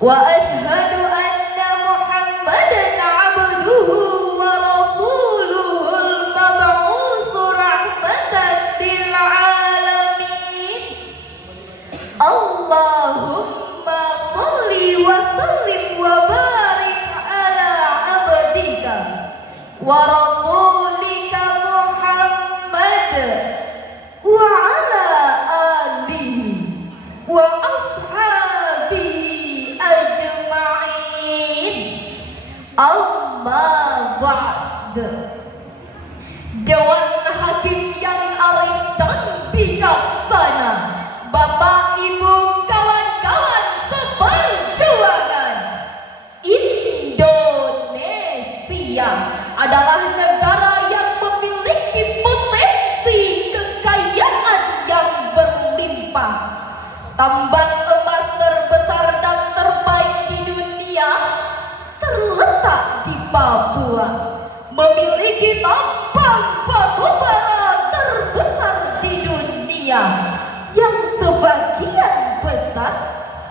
Wa ashhadu anna Muhammadan abduhu wa rasuluhul mab'usu rahmatan lil alamin. Allahumma salli wa sallim wa barik ala abdika wa rasulika Muhammad wa ala alihi wa ashabihi ajma'in. Amma ba'd. Dewan Hakim yang arif dan bijaksana, Bapak Ibu kawan-kawan seperjuangan, Indonesia adalah negara yang memiliki potensi kekayaan yang berlimpah. Tambang emas terbesar dan terbaik di dunia terletak di Papua. Memiliki tambang batu bara terbesar di dunia yang sebagian besar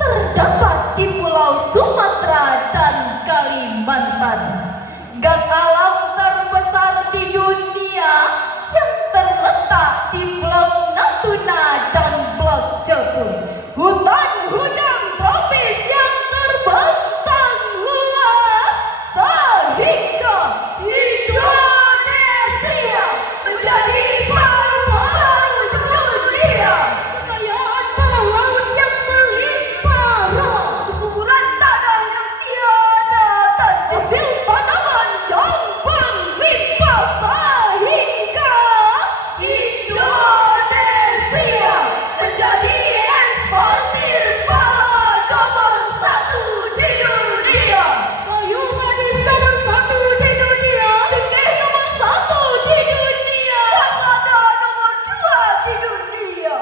terdapat di Pulau Sumatera dan Kalimantan. Gas alam terbesar di dunia yang terletak di Blok Natuna dan Blok Cepu. Hutan hujan tropis yang terbentang luas sehingga Indonesia menjadi paru-paru dunia. Kekayaan bawah laut yang melimpah ruah, kesuburan tanah yang tiada tanding, hasil tanaman yang berlimpah sehingga Indonesia menjadi eksportir pala nomor 1 di dunia. Kayu manis nomor 1 di dunia. Cengkeh nomor 1 di dunia. Kanada nomor 2 di dunia.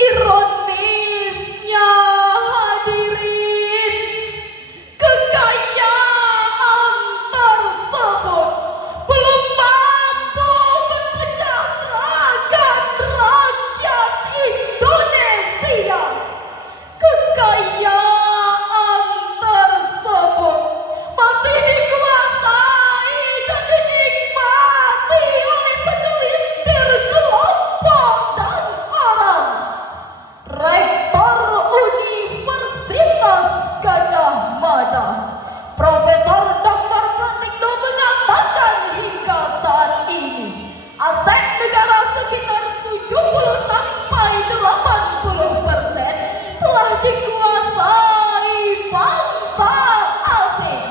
Ironisnya hadirin, kekayaan tersebut belum mampu mensejahterakan rakyat Indonesia. Kekayaan tersebut masih dikuasai dan dinikmati oleh segelintir kelompok dan orang. Rektor Universitas Gadjah Mada, Profesor Dr. Pratikno mengatakan hingga saat ini aset negara sekitar 70-80% telah dikuasai bangsa asing.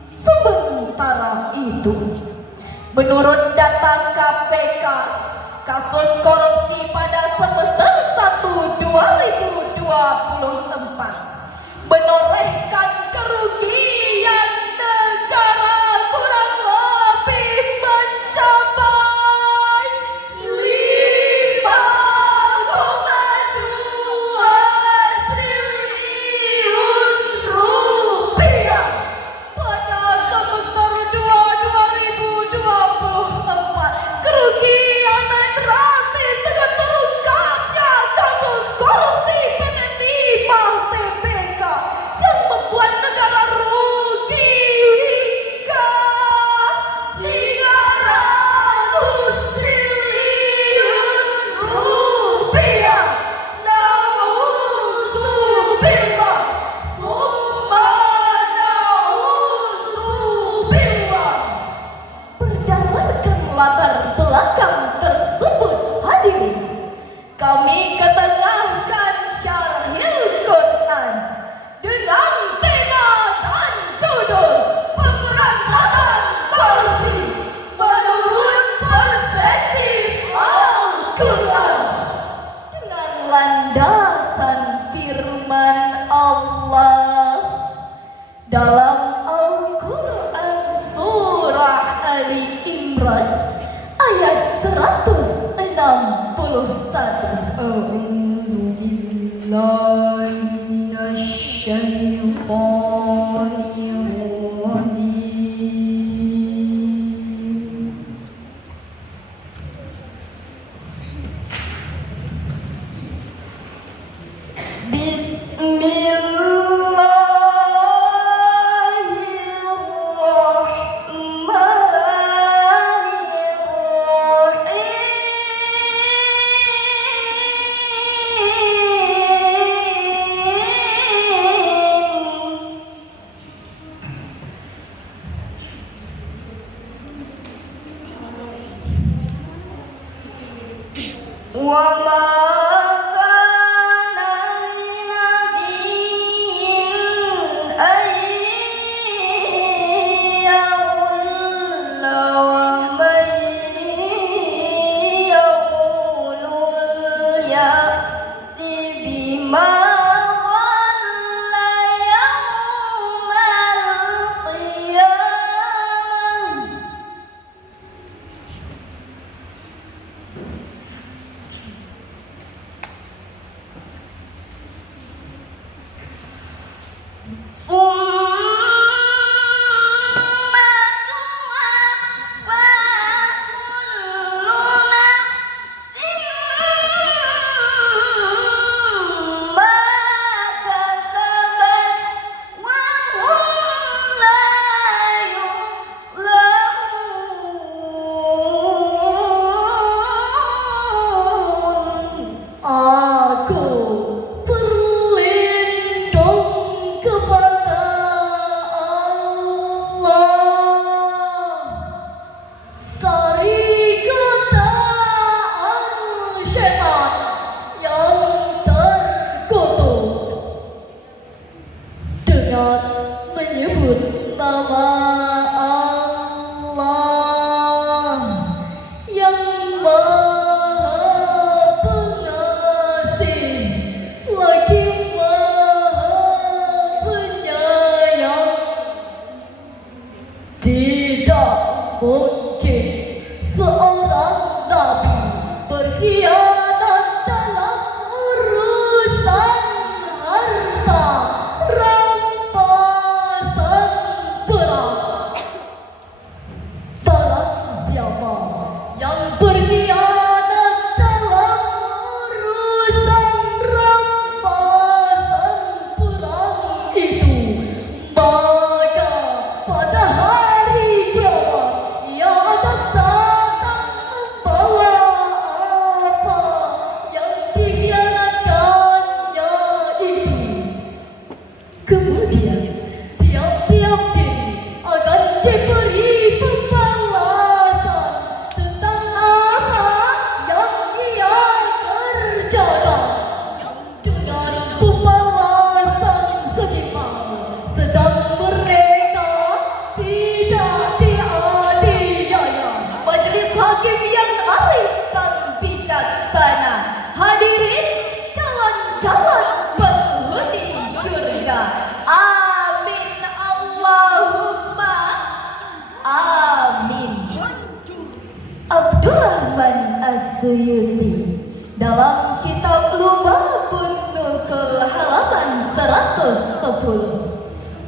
Sementara itu, menurut data KPK, kasus korupsi pada semester 1 2024 menorehkan kerugian negara kurang lebih mencapai 5,2 triliun rupiah pada semester 2024. Kerugian naik drastis dengan terungkapnya kasus korupsi PT Timah dalam Al-Quran surah Ali Imran ayat 161. A'udzu billahi minasy syaithanir rajim. Suyuti dalam kitab Lubabun Nuqul halaman 110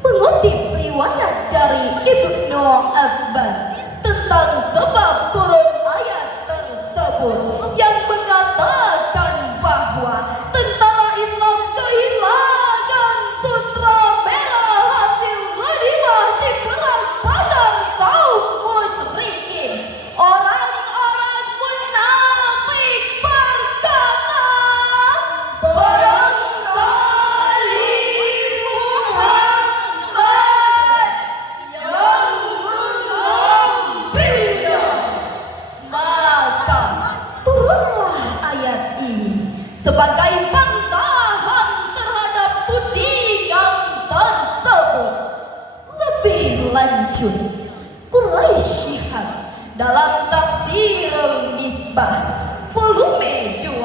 mengutip riwayat dari Ibnu Abbas tentang sebab turun ayat tersebut yang mengatakan bahwa tentara Islam kehilangan sutra merah hasil ghanimah di perang Badar kaum musyrikin. Orang-orang munafik berkata, barangkali Muhammad yang mengambilnya. Maka turunlah ayat ini sebagai bantahan terhadap tudingan tersebut. Lebih lanjut, Quraisy Shihab dalam Tafsirul Misbah volume 2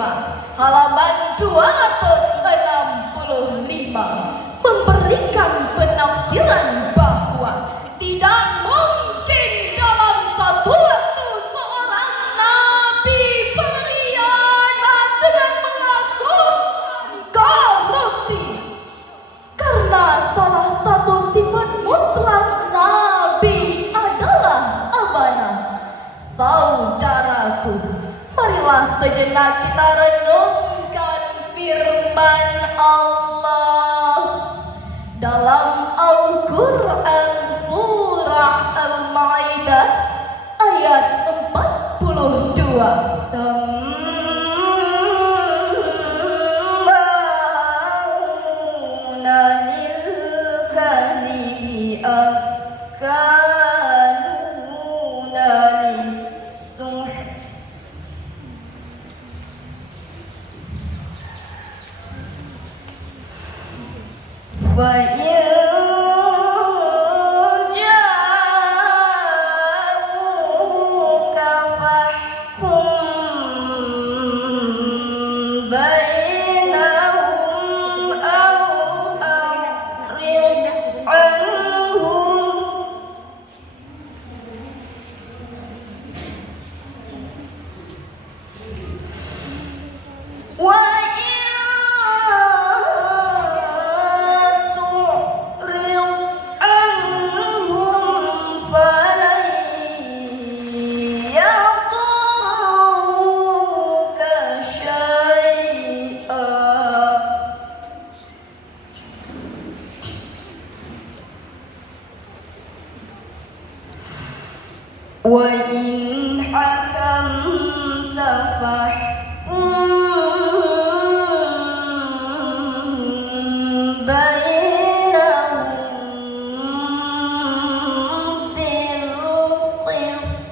halaman 265 memberikan penafsiran sejenak kita renungkan firman Allah dalam Al-Quran surah Al-Ma'idah ayat 42. Sama'una lil kadhibi akaluna lis-suht. Fa'in ja'uka fahkum bainahum aw a'rid anhum. Wa in hakamta fahkum bainahum bil qist.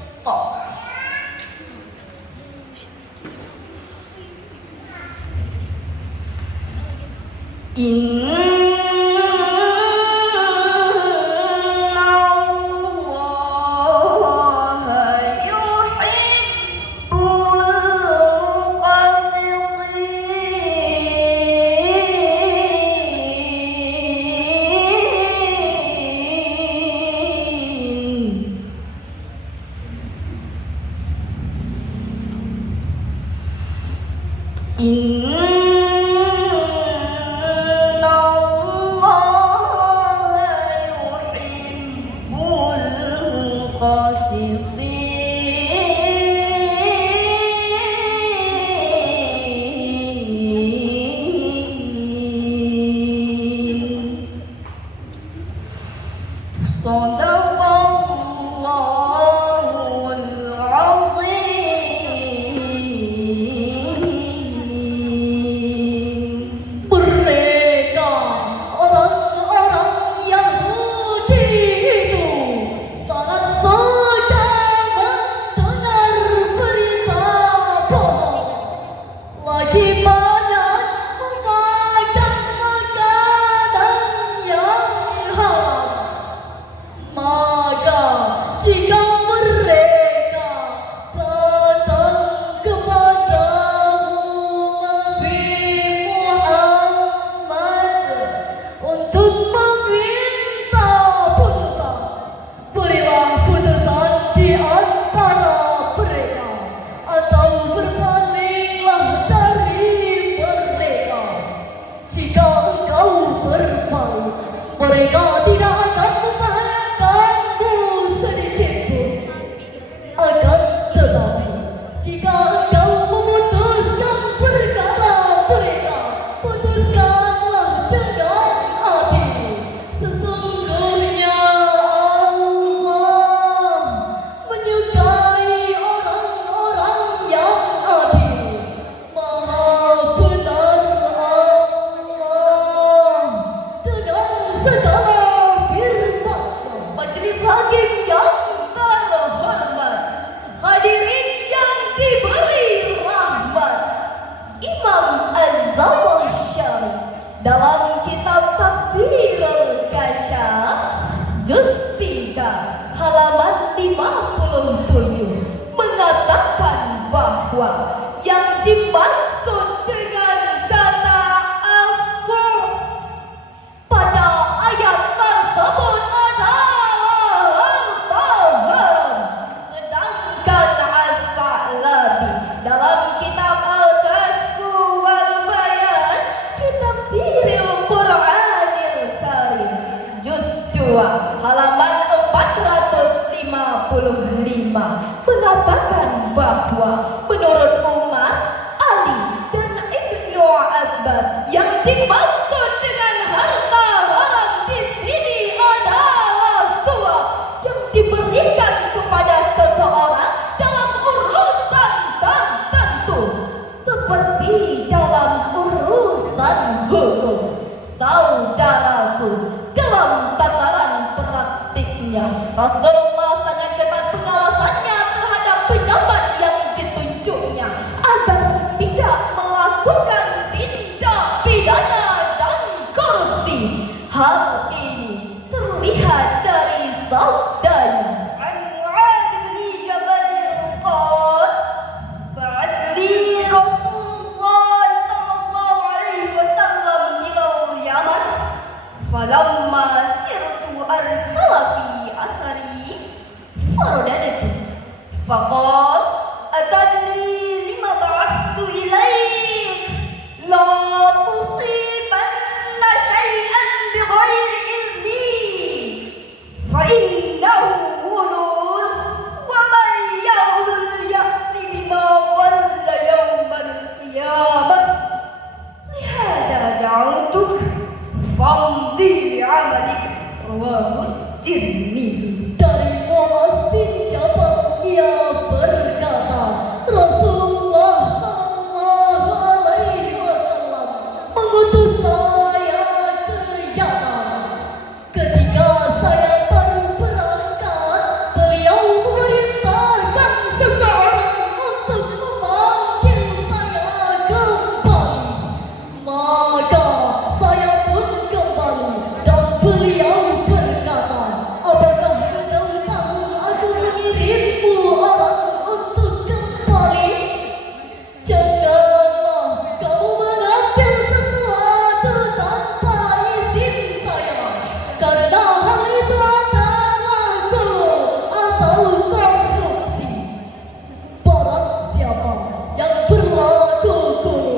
Mereka tidak akan membahayakanmu sedikit pun. Akan tetapi, jika engkau memutuskan perkara mereka, putuskanlah dengan adil. Sesungguhnya Allah menyukai orang-orang yang adil. Maha benar Allah dengan segala firman. Majelis hakim yang terhormat, hadirin yang diberi rahmat, Imam Az-Zamakhsyari dalam kitab Tafsir Al-Kasyaf juz 3 halaman 57 mengatakan bahwa yang dimaksud dengan kata as-suht pada ayat tersebut adalah harta haram. Sedangkan As-Sa'labi dalam kitab Al-Kashfu wal Bayan fi Tafsiril Qur'anil Karim juz 2 halaman 455 mengatakan bahwa menurut Umar Rasulullah sangat ketat pengawasannya terhadap pejabat yang ditunjuknya agar tidak melakukan tindak pidana dan korupsi. Hal ini terlihat dari sabdanya. عن معاذ بن جبل قال بعث لي رسول الله صلى الله عليه وسلم إلى اليمن فلما سرت أرسل في أثري فرددت فقال أتدري لما بعثت إليك لا تصيبن شيئا بغير إذني فإنه غلول ومن يغلل يأت بما غل يوم القيامة لهذا دعوتك فامضي لعملك رواه الترمذي. Dari Mu'adz bin Jabal ia berkata, Rasulullah sallallahu alaihi wasallam mengutus saya ke Yaman. Ketika saya baru berangkat, beliau memerintahkan seseorang untuk memanggil saya kembali. Maka saya pun kembali dan beliau berkata, apakah engkau tahu aku mengirimmu orang untuk kembali? Janganlah kamu mengambil sesuatu tanpa izin saya, karena hal itu adalah gulu atau korupsi. Barang siapa yang berlaku gulu,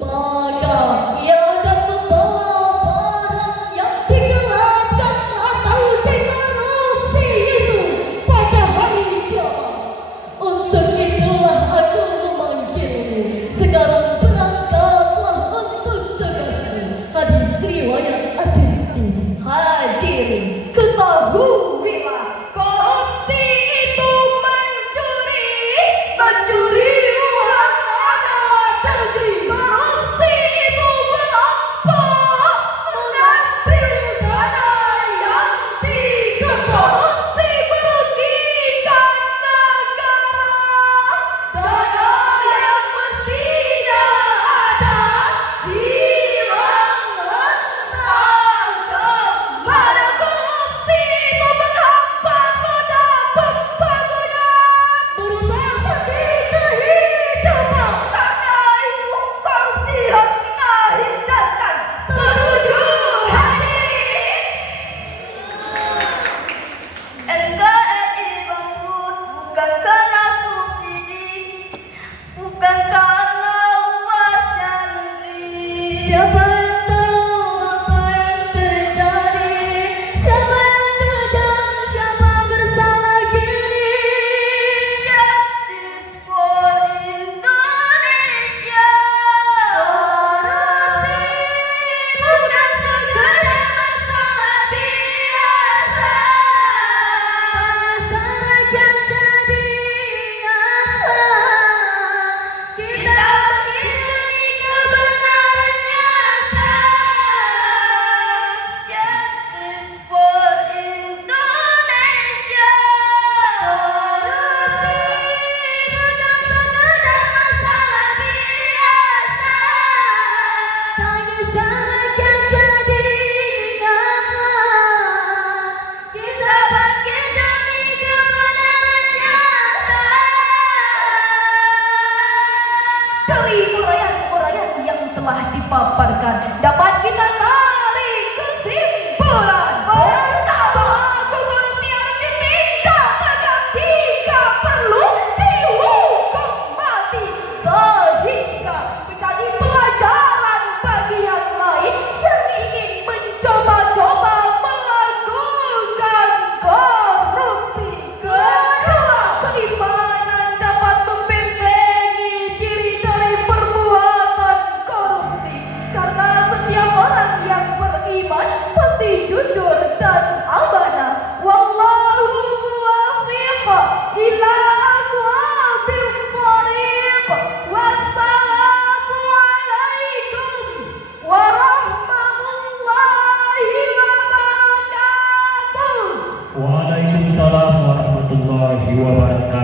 maka ia akan membawa barang yang digelapkan atau dikorupsi itu pada hari kiamat. Untuk itulah aku memanggilmu. Sekarang berangkatlah untuk tugasmu. Hadis riwayat At-Tirmidzi. Hadirin, ketahuilah korupsi itu mencuri uang anak negeri. Korupsi itu merampok, mengambil dana yang tidak. Korupsi merugikan negara. Dana yang mestinya ada hilang entah kemana. Korupsi itu menghambat roda pembangunan, merusak sendi kehidupan. Karena itu korupsi harus kita hindarkan. Setuju, hadirin? NKRI bangkrut bukan karena subsidi, bukan karena luasnya negeri. Siapa yang tahu apa yang terjadi? Siapa yang kejam? Siapa bersalah kini? Justice for Indonesia. Korupsi bukan sekedar masalah biasa. Masyarakat jadi ingatlah, kita bangkit demi kebenaran nyata. Justice for Indonesia. Korupsi bukan sekedar masalah biasa. Masyarakat jadi ingatlah, kita bangkit demi kebenaran nyata. Dari uraian-uraian yang telah dipaparkan, dapat kita tarik kesimpulan. Pertama, korupsi harus ditindak tegas jika perlu dihukum mati, sehingga menjadi pelajaran bagi yang lain yang ingin mencoba-coba melakukan korupsi. Kedua, keimanan dapat membentengi diri dari perbuatan korupsi, karena setiap orang yang beriman pasti jujur dan amanah. Wallahu muwaffiq ila aqwabil thariq. Wassalamu alaikum warahmatullahi wabarakatuh. Waalaikumsalam Waalaikumsalam warahmatullahi wabarakatuh.